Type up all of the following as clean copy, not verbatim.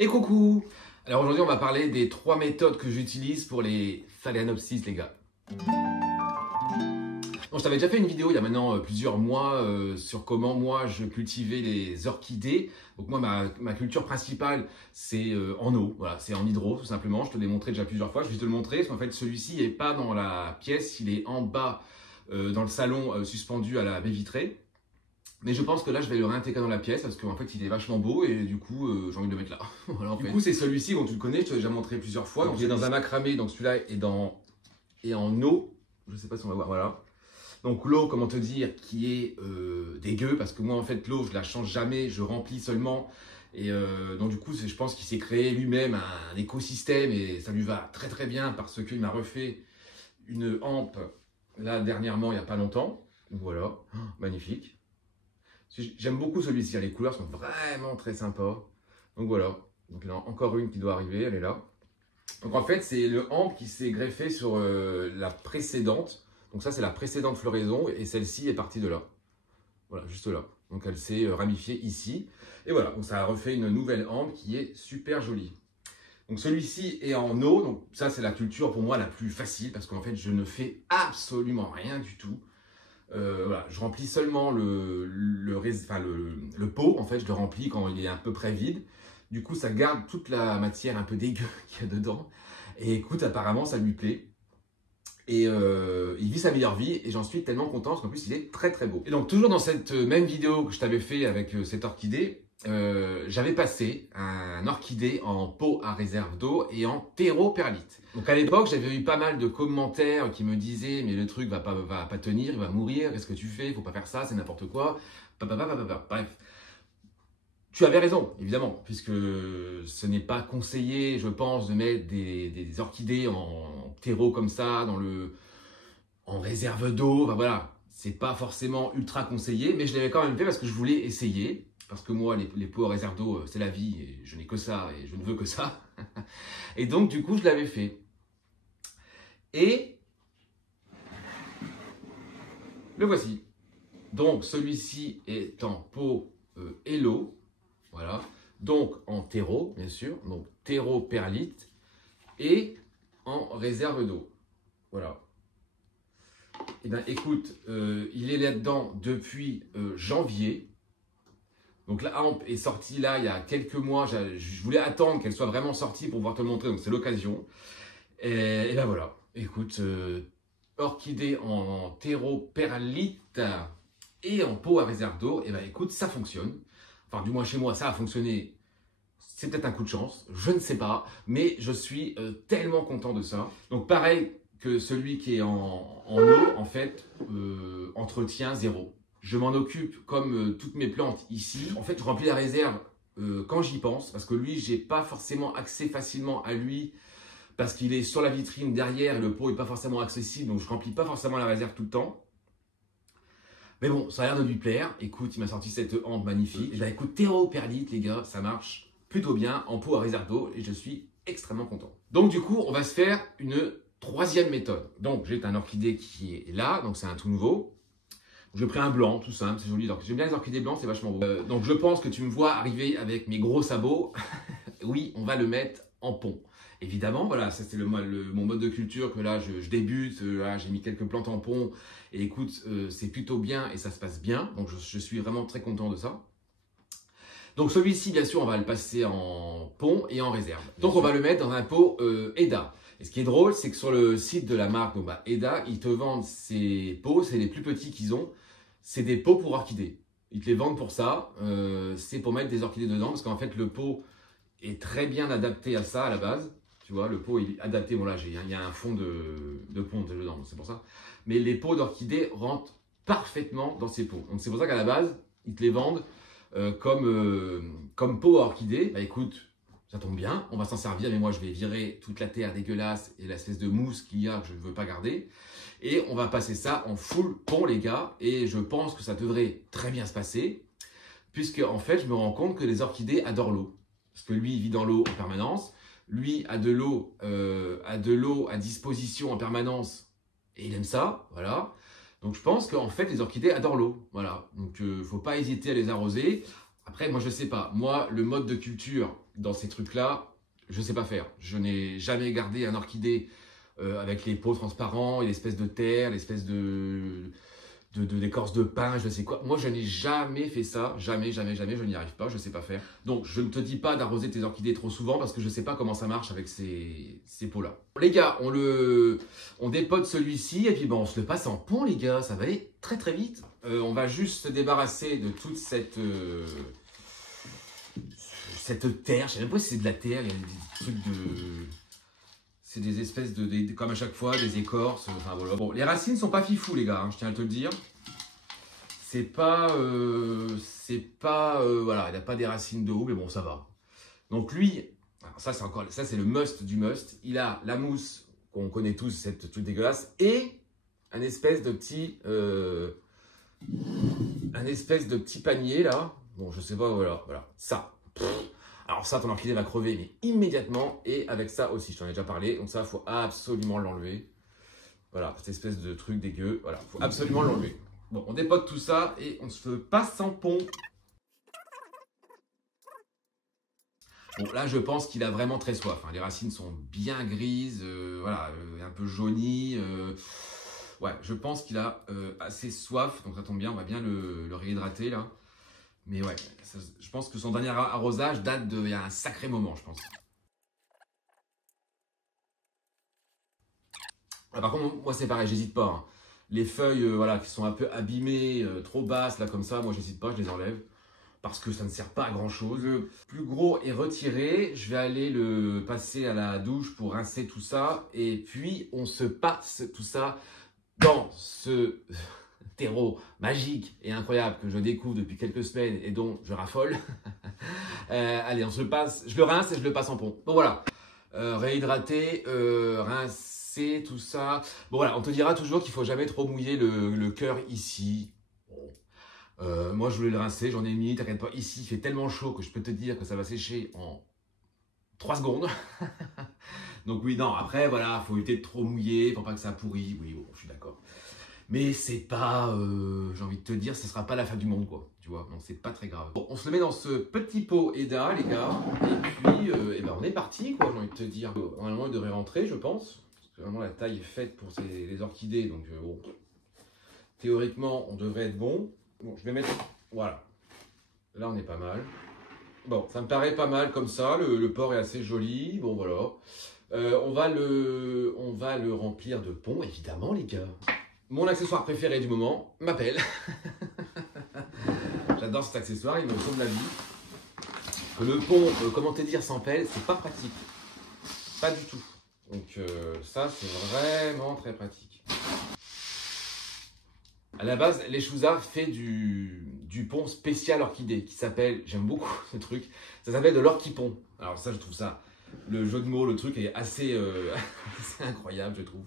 Et coucou! Alors aujourd'hui, on va parler des 3 méthodes que j'utilise pour les phalaenopsis, les gars. Donc, je t'avais déjà fait une vidéo il y a maintenant plusieurs mois sur comment moi je cultivais les orchidées. Donc moi, ma culture principale, c'est en eau, voilà, c'est en hydro tout simplement. Je te l'ai montré déjà plusieurs fois, je vais te le montrer parce qu'en fait celui-ci n'est pas dans la pièce, il est en bas dans le salon suspendu à la baie vitrée. Mais je pense que là, je vais le réintégrer dans la pièce parce qu'en fait, il est vachement beau et du coup, j'ai envie de le mettre là. Voilà, du coup, c'est celui-ci, bon, tu le connais, je te l'ai déjà montré plusieurs fois. Donc, il est dans un macramé, donc celui-là est en eau. Je ne sais pas si on va voir, voilà. Donc, l'eau, comment te dire, qui est dégueu parce que moi, en fait, l'eau, je la change jamais, je remplis seulement. Et donc, du coup, je pense qu'il s'est créé lui-même un écosystème et ça lui va très très bien parce qu'il m'a refait une hampe là dernièrement, il n'y a pas longtemps. Donc, voilà, magnifique. J'aime beaucoup celui-ci, les couleurs sont vraiment très sympas. Donc voilà, donc il y en a encore une qui doit arriver, elle est là. Donc en fait, c'est le hampe qui s'est greffé sur la précédente. Donc ça, c'est la précédente floraison et celle-ci est partie de là. Voilà, juste là. Donc elle s'est ramifiée ici. Et voilà, donc ça a refait une nouvelle hampe qui est super jolie. Donc celui-ci est en eau, donc ça c'est la culture pour moi la plus facile parce qu'en fait, je ne fais absolument rien du tout. Voilà, je remplis seulement le pot, en fait, je le remplis quand il est à peu près vide. Du coup, ça garde toute la matière un peu dégueu qu'il y a dedans. Et écoute, apparemment, ça lui plaît. Et il vit sa meilleure vie et j'en suis tellement content parce qu'en plus, il est très très beau. Et donc, toujours dans cette même vidéo que je t'avais fait avec cette orchidée, j'avais passé un orchidée en pot à réserve d'eau et en terreau-perlite. Donc à l'époque, j'avais eu pas mal de commentaires qui me disaient mais le truc va pas tenir, il va mourir, qu'est-ce que tu fais, faut pas faire ça, c'est n'importe quoi. Bref, tu avais raison, évidemment, puisque ce n'est pas conseillé, je pense, de mettre des orchidées en terreau comme ça, en réserve d'eau. Enfin, voilà, c'est pas forcément ultra conseillé, mais je l'avais quand même fait parce que je voulais essayer. Parce que moi, les pots en réserve d'eau, c'est la vie, et je n'ai que ça, et je ne veux que ça. Et donc, du coup, je l'avais fait. Et le voici. Donc, celui-ci est en pot Hello. Voilà. Donc, en terreau, bien sûr. Donc, terreau perlite. Et en réserve d'eau. Voilà. Eh bien, écoute, il est là-dedans depuis janvier. Donc la hampe est sortie là il y a quelques mois. Je voulais attendre qu'elle soit vraiment sortie pour pouvoir te le montrer. Donc c'est l'occasion. Et ben voilà. Écoute, orchidée en terreau perlite et en pot à réserve d'eau. Et ben écoute, ça fonctionne. Enfin, du moins chez moi, ça a fonctionné. C'est peut-être un coup de chance, je ne sais pas. Mais je suis tellement content de ça. Donc pareil que celui qui est en eau, en fait, entretien zéro. Je m'en occupe comme toutes mes plantes ici. En fait, je remplis la réserve quand j'y pense. Parce que lui, j'ai pas forcément accès facilement à lui. Parce qu'il est sur la vitrine derrière et le pot n'est pas forcément accessible. Donc, je remplis pas forcément la réserve tout le temps. Mais bon, ça a l'air de lui plaire. Écoute, il m'a sorti cette hampe magnifique. Et bien, écoute, terreau perlite, les gars, ça marche plutôt bien en pot à réserve d'eau. Et je suis extrêmement content. Donc, du coup, on va se faire une troisième méthode. Donc, j'ai un orchidée qui est là. Donc, c'est un tout nouveau. J'ai pris un blanc, tout simple, c'est joli. J'aime bien les orchidées blancs, c'est vachement beau. Donc je pense que tu me vois arriver avec mes gros sabots. Oui, on va le mettre en pont. Évidemment, voilà, ça c'est mon mode de culture que là je débute. Là, j'ai mis quelques plantes en pont. Et écoute, c'est plutôt bien et ça se passe bien. Donc je suis vraiment très content de ça. Donc celui-ci, bien sûr, on va le passer en pont et en réserve. Donc on va le mettre dans un pot EDA. Et ce qui est drôle, c'est que sur le site de la marque EDA, ils te vendent ces pots, c'est les plus petits qu'ils ont. C'est des pots pour orchidées. Ils te les vendent pour ça. C'est pour mettre des orchidées dedans parce qu'en fait, le pot est très bien adapté à ça à la base. Tu vois, le pot est adapté. Bon là, il y a un fond de ponte dedans, c'est pour ça. Mais les pots d'orchidées rentrent parfaitement dans ces pots. Donc c'est pour ça qu'à la base, ils te les vendent comme pot à orchidées. Bah écoute, ça tombe bien, on va s'en servir, mais moi je vais virer toute la terre dégueulasse et l'espèce de mousse qu'il y a que je ne veux pas garder. Et on va passer ça en full pont, les gars, et je pense que ça devrait très bien se passer, puisque en fait je me rends compte que les orchidées adorent l'eau. Parce que lui, il vit dans l'eau en permanence, lui a de l'eau à disposition en permanence, et il aime ça, voilà. Donc je pense qu'en fait les orchidées adorent l'eau, voilà. Donc il ne faut pas hésiter à les arroser. Après, moi, je sais pas. Moi, le mode de culture dans ces trucs-là, je sais pas faire. Je n'ai jamais gardé un orchidée avec les pots transparents et l'espèce de terre, l'espèce d'écorce de pin, je sais quoi. Moi, je n'ai jamais fait ça. Jamais, jamais, jamais. Je n'y arrive pas. Je sais pas faire. Donc, je ne te dis pas d'arroser tes orchidées trop souvent parce que je sais pas comment ça marche avec ces pots-là. Les gars, on dépote celui-ci et puis bon, on se le passe en pont, les gars. Ça va aller très, très vite. On va juste se débarrasser de toute cette terre. Je sais même pas si c'est de la terre. Il y a des trucs de... C'est des espèces comme à chaque fois, des écorces. Enfin voilà. Bon, les racines sont pas fifous, les gars, hein, je tiens à te le dire. C'est pas... voilà, il n'a pas des racines de haut, mais bon, ça va. Donc lui, alors ça c'est le must du must. Il a la mousse, qu'on connaît tous, cette truc dégueulasse, et un espèce de petit... panier, là. Bon, je sais pas, voilà. Ça. Alors ça, ton orchidée va crever, mais immédiatement. Et avec ça aussi, je t'en ai déjà parlé. Donc ça, il faut absolument l'enlever. Voilà, cette espèce de truc dégueu. Voilà, il faut absolument l'enlever. Bon, on dépote tout ça et on se passe en pont. Bon, là, je pense qu'il a vraiment très soif. Hein. Les racines sont bien grises, voilà, un peu jaunies. Ouais, je pense qu'il a assez soif. Donc ça tombe bien, on va bien le réhydrater là. Mais ouais, je pense que son dernier arrosage date d'il y a un sacré moment, je pense. Ah, par contre, moi c'est pareil, j'hésite pas. Hein. Les feuilles voilà, qui sont un peu abîmées, trop basses, là comme ça, moi j'hésite pas, je les enlève. Parce que ça ne sert pas à grand chose. Le plus gros est retiré. Je vais aller le passer à la douche pour rincer tout ça. Et puis on se passe tout ça dans ce terreau magique et incroyable que je découvre depuis quelques semaines et dont je raffole. Allez, on se le passe, je le rince et je le passe en pont. Bon voilà, réhydrater, rincer, tout ça. Bon voilà, on te dira toujours qu'il ne faut jamais trop mouiller le cœur ici. Bon. Moi je voulais le rincer, j'en ai mis, t'inquiète pas, ici il fait tellement chaud que je peux te dire que ça va sécher en 3 secondes. Donc oui, non, après voilà, il faut éviter de trop mouiller pour pas que ça pourrit, oui, bon, je suis d'accord. Mais c'est pas, j'ai envie de te dire, ce sera pas la fin du monde, quoi. Tu vois, donc c'est pas très grave. Bon, on se le met dans ce petit pot EDA, les gars. Et puis, eh ben, on est parti, quoi, j'ai envie de te dire. Normalement, il devrait rentrer, je pense. Parce que vraiment, la taille est faite pour les orchidées. Donc, bon, théoriquement, on devrait être bon. Bon, je vais mettre, voilà. Là, on est pas mal. Bon, ça me paraît pas mal comme ça. Le port est assez joli. Bon, voilà. On va le remplir de pont, évidemment, les gars. Mon accessoire préféré du moment, ma pelle. J'adore cet accessoire, il me sauve la vie. Le pont, comment te dire, sans pelle, c'est pas pratique. Pas du tout. Donc ça, c'est vraiment très pratique. À la base, l'Echusa fait du pont spécial orchidée qui s'appelle, j'aime beaucoup ce truc, ça s'appelle de l'orchipont. Alors ça, je trouve ça, le jeu de mots, le truc est assez, assez incroyable, je trouve.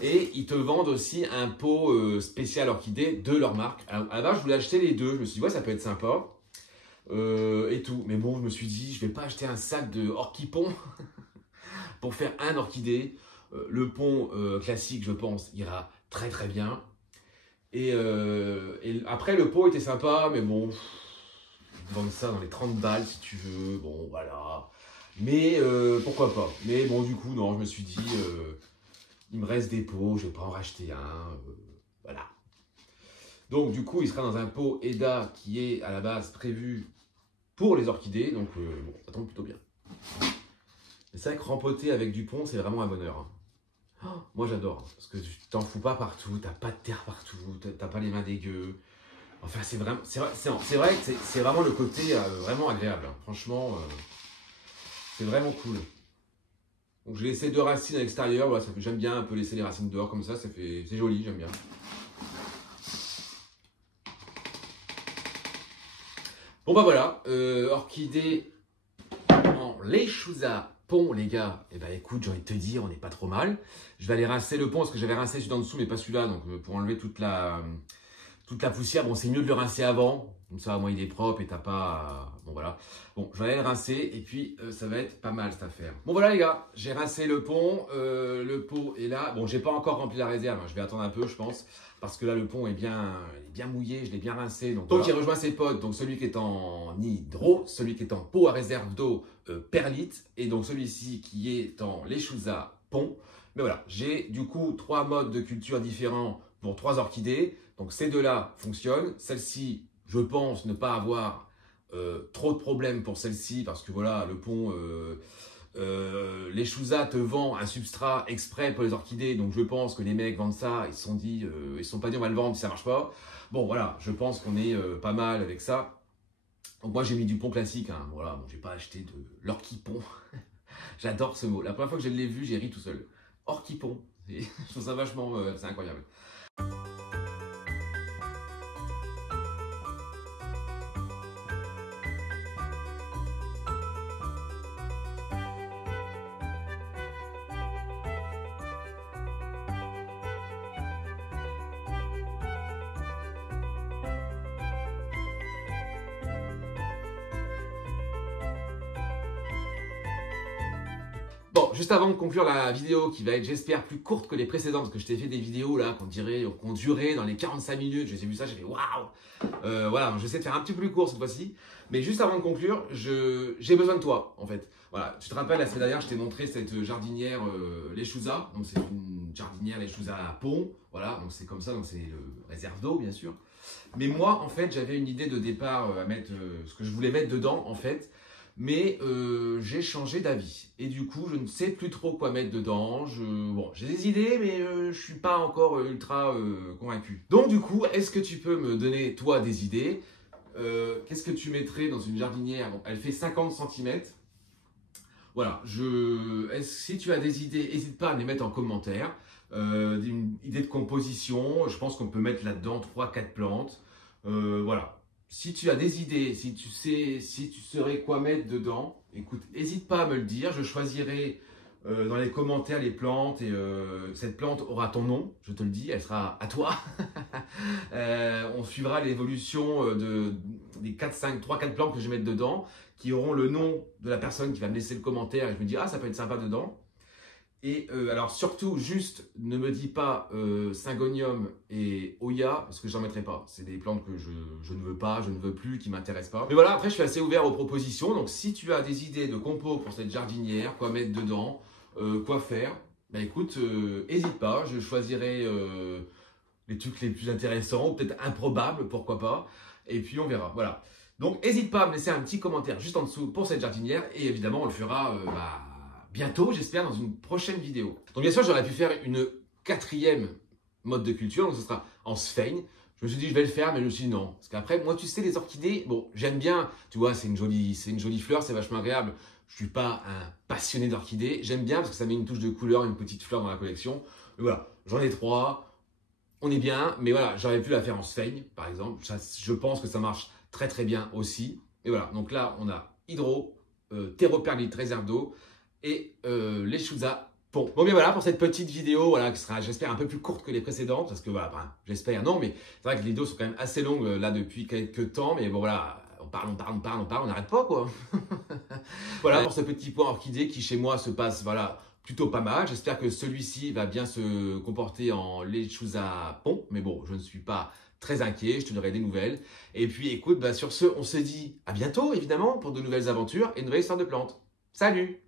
Et ils te vendent aussi un pot spécial orchidée de leur marque. Alors, à la base, je voulais acheter les deux. Je me suis dit, ouais, ça peut être sympa. Et tout. Mais bon, je me suis dit, je vais pas acheter un sac de orchipont pour faire un orchidée. Le pont classique, je pense, ira très très bien. Et après, le pot était sympa, mais bon, ils vendent ça dans les 30 balles si tu veux. Bon, voilà. Mais pourquoi pas. Mais bon, du coup, non, je me suis dit... il me reste des pots, je ne vais pas en racheter un. Voilà. Donc, du coup, il sera dans un pot EDA qui est à la base prévu pour les orchidées. Donc, bon, ça tombe plutôt bien. C'est vrai que rempoter avec du pont, c'est vraiment un bonheur. Hein. Oh, moi, j'adore. Hein, parce que tu t'en fous pas partout, t'as pas de terre partout, t'as pas les mains dégueu. Enfin, c'est vrai que c'est vraiment le côté vraiment agréable. Hein. Franchement, c'est vraiment cool. Donc j'ai laissé 2 racines à l'extérieur, voilà, j'aime bien un peu laisser les racines dehors comme ça, c'est joli, j'aime bien. Bon bah voilà, orchidée en l'Echusa pont les gars, et bah écoute, j'ai envie de te dire, on n'est pas trop mal. Je vais aller rincer le pont parce que j'avais rincé celui d'en dessous mais pas celui-là, donc pour enlever toute toute la poussière. Bon, c'est mieux de le rincer avant. Comme ça, moi, il est propre et t'as pas... Bon, voilà. Bon, je vais aller le rincer et puis ça va être pas mal cette affaire. Bon, voilà les gars, j'ai rincé le pont. Le pot est là. Bon, j'ai pas encore rempli la réserve. Je vais attendre un peu, je pense. Parce que là, le pont est bien mouillé. Je l'ai bien rincé. Donc, voilà. Il rejoint ses potes. Donc, celui qui est en hydro, celui qui est en pot à réserve d'eau perlite. Et donc, celui-ci qui est en lechuza pont. Mais voilà, j'ai du coup 3 modes de culture différents pour 3 orchidées. Donc, ces deux-là fonctionnent. Celle-ci, je pense ne pas avoir trop de problèmes pour celle-ci parce que voilà, le pont lechuza te vend un substrat exprès pour les orchidées, donc je pense que les mecs vendent ça, ils se sont dit, ils se sont pas dit on va le vendre si ça marche pas. Bon voilà, je pense qu'on est pas mal avec ça. Donc moi j'ai mis du pont classique, hein. Voilà, bon, j'ai pas acheté de l'orchipont. J'adore ce mot. La première fois que je l'ai vu, j'ai ri tout seul. Orchipont, je trouve ça vachement, c'est incroyable. Bon, juste avant de conclure la vidéo qui va être, j'espère, plus courte que les précédentes, parce que je t'ai fait des vidéos là qu'on durait dans les 45 minutes, j'ai vu ça, j'ai fait waouh. Voilà, j'essaie de faire un petit peu plus court cette fois-ci. Mais juste avant de conclure, j'ai besoin de toi en fait. Voilà, tu te rappelles, la semaine dernière, je t'ai montré cette jardinière lechuza. Donc c'est une jardinière lechuza à pont. Voilà, donc c'est comme ça, donc c'est le réserve d'eau bien sûr. Mais moi, en fait, j'avais une idée de départ à mettre ce que je voulais mettre dedans en fait. Mais j'ai changé d'avis et du coup je ne sais plus trop quoi mettre dedans. Bon, j'ai des idées mais je ne suis pas encore ultra convaincu. Donc du coup, est-ce que tu peux me donner toi des idées? Qu'est-ce que tu mettrais dans une jardinière? Bon, elle fait 50 cm. Voilà, si tu as des idées, n'hésite pas à me les mettre en commentaire. Une idée de composition, je pense qu'on peut mettre là-dedans 3-4 plantes. Voilà. Si tu as des idées, si tu saurais quoi mettre dedans, écoute, n'hésite pas à me le dire. Je choisirai dans les commentaires les plantes et cette plante aura ton nom, je te le dis, elle sera à toi. On suivra l'évolution des 3-4 plantes que je vais mettre dedans qui auront le nom de la personne qui va me laisser le commentaire et je me dis ah ça peut être sympa dedans. Et alors surtout, juste ne me dis pas Syngonium et Oya, parce que j'en mettrai pas. C'est des plantes que je ne veux pas, je ne veux plus, qui ne m'intéressent pas. Mais voilà, après je suis assez ouvert aux propositions. Donc si tu as des idées de compos pour cette jardinière, quoi mettre dedans, quoi faire, bah écoute, n'hésite pas, je choisirai les trucs les plus intéressants, ou peut-être improbables, pourquoi pas. Et puis on verra, voilà. Donc n'hésite pas à me laisser un petit commentaire juste en dessous pour cette jardinière. Et évidemment, on le fera bientôt, j'espère, dans une prochaine vidéo. Donc bien sûr, j'aurais pu faire une 4e mode de culture, donc ce sera en sphène. Je me suis dit, je vais le faire, mais je me suis dit non. Parce qu'après, moi, tu sais, les orchidées, bon, j'aime bien, tu vois, c'est une jolie fleur, c'est vachement agréable. Je suis pas un passionné d'orchidées. J'aime bien parce que ça met une touche de couleur, une petite fleur dans la collection. Mais voilà, j'en ai 3, on est bien, mais voilà, j'aurais pu la faire en sphène, par exemple. Je pense que ça marche très très bien aussi. Et voilà, donc là, on a hydro, terreperlite, réserve d'eau, et lechuza pont. Bon bien voilà pour cette petite vidéo voilà, qui sera j'espère un peu plus courte que les précédentes parce que voilà, j'espère non mais c'est vrai que les vidéos sont quand même assez longues là depuis quelques temps mais bon voilà, on parle, on n'arrête pas quoi. Voilà pour ce petit point orchidée qui chez moi se passe voilà plutôt pas mal. J'espère que celui-ci va bien se comporter en lechuza pont mais bon je ne suis pas très inquiet, je te donnerai des nouvelles. Et puis écoute, sur ce, on se dit à bientôt évidemment pour de nouvelles aventures et de nouvelles histoires de plantes. Salut!